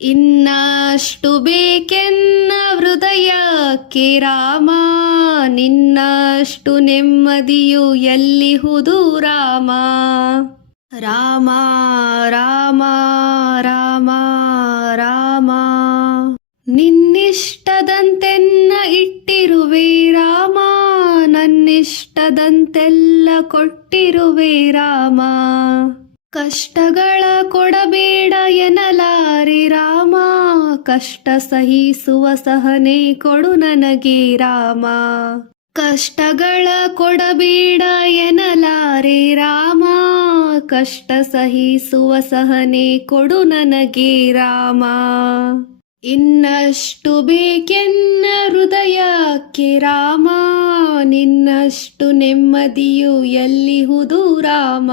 ಇನ್ನಷ್ಟು ಬೇಕೆನ್ನ ಹೃದಯಕ್ಕೆ ರಾಮ, ನಿನ್ನಷ್ಟು ನೆಮ್ಮದಿಯು ಎಲ್ಲಿಹುದು ರಾಮ. ರಾಮ ರಾಮ ರಾಮ ರಾಮ, ನಿನ್ನಿಷ್ಟದಂತೆನ್ನ ಇಟ್ಟಿರುವೆ ರಾಮ, ನನ್ನಿಷ್ಟದಂತೆಲ್ಲ ಕೊಟ್ಟಿರುವೆ ರಾಮ. ಕಷ್ಟಗಳ ಕೊಡಬೇಡ ಎನ್ನಲಾರೆ ರಾಮ, ಕಷ್ಟ ಸಹಿಸುವ ಸಹನೆ ಕೊಡು ನನಗೆ ರಾಮ. ಕಷ್ಟಗಳ ಕೊಡಬೇಡ ಎನ್ನಲಾರೆ ರಾಮ, ಕಷ್ಟ ಸಹಿಸುವ ಸಹನೆ ಕೊಡು ನನಗೆ ರಾಮ. ಇನ್ನಷ್ಟು ಬೇಕೆನ್ನ ಹೃದಯಕ್ಕೆ ರಾಮ, ನಿನ್ನಷ್ಟು ನೆಮ್ಮದಿಯು ಎಲ್ಲಿಹುದು ರಾಮ.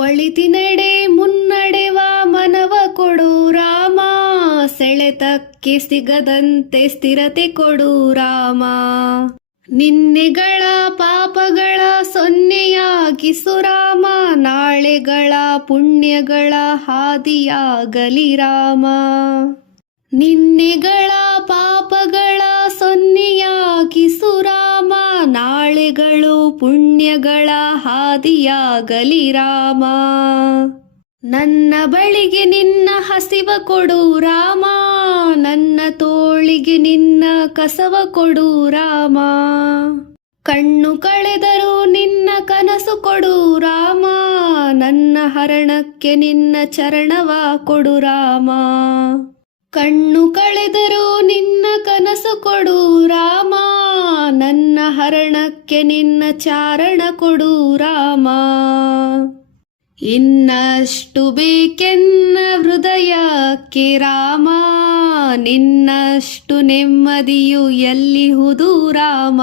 ಒಳಿತಿನೆಡೆ ಮುನ್ನಡೆವ ಮನವ ಕೊಡು ರಾಮ, ಸೆಳೆತಕ್ಕೆ ಸಿಗದಂತೆ ಸ್ಥಿರತೆ ಕೊಡು ರಾಮ. ನಿನ್ನೆಗಳ ಪಾಪಗಳ ಸೊನ್ನೆಯಾಗಿಸು ರಾಮ, ನಾಳೆಗಳ ಪುಣ್ಯಗಳ ಹಾದಿಯಾಗಲಿ ರಾಮ. ನಿನ್ನೆಗಳ ಪಾಪಗಳ ಸೊನ್ನೆಯಾಗಿಸು ರಾಮ, ನಾಳೆಗಳು ಪುಣ್ಯಗಳ ಹಾದಿಯಾಗಲಿ ರಾಮ. ನನ್ನ ಬಳಿಗೆ ನಿನ್ನ ಹಸಿವ ಕೊಡು ರಾಮ, ನನ್ನ ತೋಳಿಗೆ ನಿನ್ನ ಕಸವ ಕೊಡು ರಾಮ. ಕಣ್ಣು ಕಳೆದರೂ ನಿನ್ನ ಕನಸು ಕೊಡು ರಾಮ, ನನ್ನ ಹರಣಕ್ಕೆ ನಿನ್ನ ಚರಣವ ಕೊಡು ರಾಮ. ಕಣ್ಣು ಕಳೆದರೂ ನಿನ್ನ ಕನಸು ಕೊಡು ರಾಮ, ನನ್ನ ಹರಣಕ್ಕೆ ನಿನ್ನ ಚಾರಣ ಕೊಡು ರಾಮ. ಇನ್ನಷ್ಟು ಬೇಕೆನ್ನ ಹೃದಯಕ್ಕೆ ರಾಮ, ನಿನ್ನಷ್ಟು ನೆಮ್ಮದಿಯು ಎಲ್ಲಿಹುದು ರಾಮ.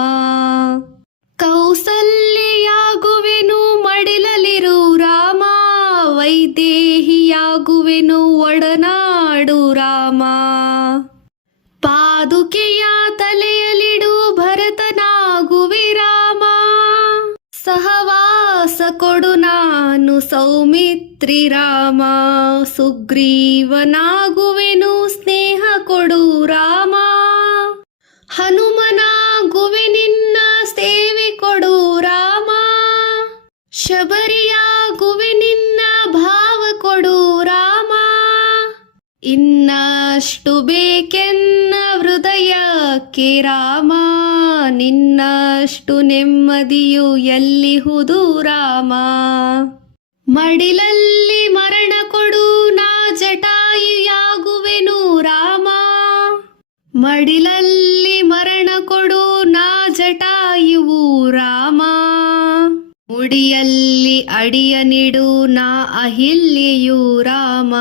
ಕೌಸಲ್ಯಾಗುವೆನು ಮಡಿಲಲಿರು ರಾಮ, ವೈದೇಹಿಯಾಗುವೆನು ಒಡನಾಡು ರಾಮ. ಪಾದುಕೆಯ ತಲೆಯಲಿಡು ಭರತನಾಗುವೆ ರಾಮ, ಸಹವಾಸ ಕೊಡು ನಾನು ಸೌಮಿತ್ರಿ ರಾಮ. ಸುಗ್ರೀವನಾಗುವೆನು ಸ್ನೇಹ ಕೊಡು ರಾಮ, ಹನುಮನಾಗುವೆ ನಿನ್ನ ಸೇವೆ ಕೊಡು ರಾಮ. ಶಬರಿಯಾಗುವೆ ನಿನ್ನ ಭಾವ ಕೊಡು ರಾಮ. ಇನ್ನಷ್ಟು ಬೇಕೆನ್ನ ಹೃದಯಕ್ಕೆ ರಾಮ, ನಿನ್ನಷ್ಟು ನೆಮ್ಮದಿಯು ಎಲ್ಲಿಹುದು ರಾಮ. ಮಡಿಲಲ್ಲಿ ಮರಣ ಕೊಡು ನಾ ಜಟಾಯುಯಾಗುವೆನು ರಾಮ, ಮಡಿಲಲ್ಲಿ ಮರಣ ಕೊಡು ನಾ ಜಟಾಯುವು ರಾಮ. ಮುಡಿಯಲ್ಲಿ ಅಡಿಯ ನಿಡು ನಾ ಅಹಿಲ್ಯೆಯು ರಾಮ.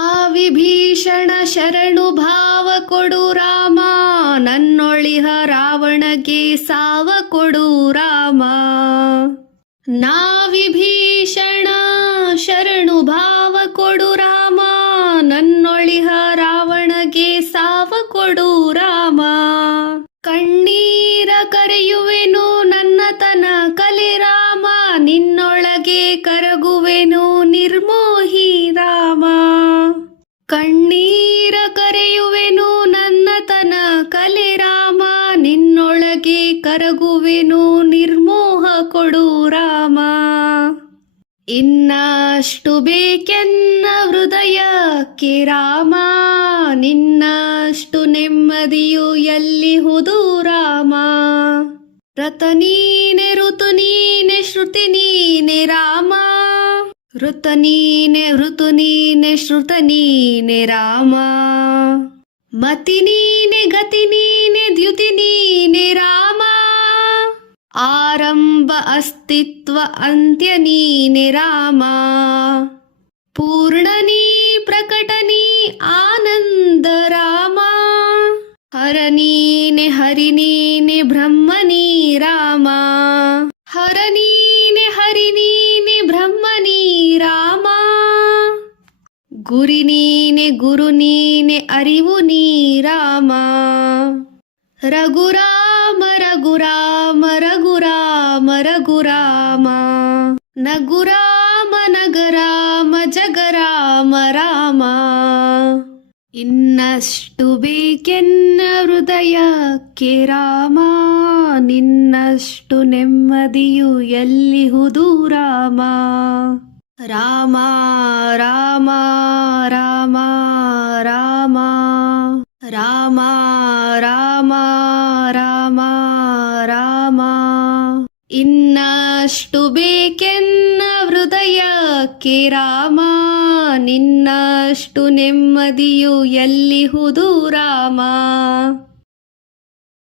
ಆ ವಿಭೀಷಣ ಶರಣು ಭಾವ ಕೊಡು ರಾಮ, ನನ್ನೊಳಿಹ ರಾವಣಗೆ ಸಾವ ಕೊಡು ರಾಮ. ನಾ ವಿಭೀಷಣ ಶರಣು ಭಾವ ಕೊಡು ರಾಮ, ನನ್ನೊಳಿಹ ರಾವಣಗೆ ಸಾವ ಕೊಡು ರಾಮ. ಕಣ್ಣೀರ ಕರೆಯುವೆನು ನನ್ನತನ ಕಲಿ ರಾಮ, ನಿನ್ನೊಳಗೆ ಕರಗುವೆನು ನಿರ್ಮೋಹಿ ರಾಮ. ಕಣ್ಣೀರ ಕರೆಯುವೆನು ನನ್ನತನ ಕಲಿ ರಾಮ, ನಿನ್ನೊಳಗೆ ಕರಗುವೆನು ನಿರ್ಮೋಹ ಕೊಡು ರಾಮ. ಇನ್ನಷ್ಟು ಬೇಕೆನ್ನ ಹೃದಯಕ್ಕೆ ರಾಮ, ನಿನ್ನಷ್ಟು ನೆಮ್ಮದಿಯು ಎಲ್ಲಿಹುದು ರಾಮ. ರತ ನೀನೆ ಋತು ನೀನೆ ಶ್ರುತಿ ನೀನೆ ರಾಮ, ಋತ ನೀನೆ ಋತು ನೀನೆ ಶ್ರುತ ನೀನೆ ರಾಮ. ಮತಿ ನೀನೆ ಗತಿ ನೀನೆ ದ್ಯುತಿ ನೀನೆ ರಾಮ, ಆರಂಭ ಅಸ್ತಿತ್ವ ಅಂತ್ಯ ನೀನೆ ರಾಮ. ಪೂರ್ಣನೀ ಪ್ರಕಟನೀ ಆನಂದ ರಾಮ, ಹರ ನೀನೆ ಹರಿ ನೀನೆ ಬ್ರಹ್ಮ ನೀ ರಾಮ. ಹರ ನೀನೆ ಹರಿ ನೀನೆ ಬ್ರಹ್ಮ ನೀ ರಾಮ. ಗುರಿ ನೀನೆ ಗುರು ನೀನೆ ಅರಿವು ನೀ ರಾಮ. ರಘುರಾಮ ರಘುರಾಮ ರಘುರಾಮ ರಘುರಾಮ, ನಗುರಾಮ ನಗರಾಮ ಜಗರಾಮ ರಾಮ. ಇನ್ನಷ್ಟು ಬೇಕೆನ್ನ ಹೃದಯಕ್ಕೆ ರಾಮ, ನಿನ್ನಷ್ಟು ನೆಮ್ಮದಿಯು ಎಲ್ಲಿಹುದು ರಾಮ. ರಾಮ ರಾಮ ರಾಮ ರಾಮ ರಾಮ ರಾಮ ರಾಮ ರಾಮ. ಇನ್ನಷ್ಟು ಬೇಕೆನ್ನ ಹೃದಯಕ್ಕೆ ರಾಮ, ನಿನ್ನಷ್ಟು ನೆಮ್ಮದಿಯು ಎಲ್ಲಿಹುದು ರಾಮ.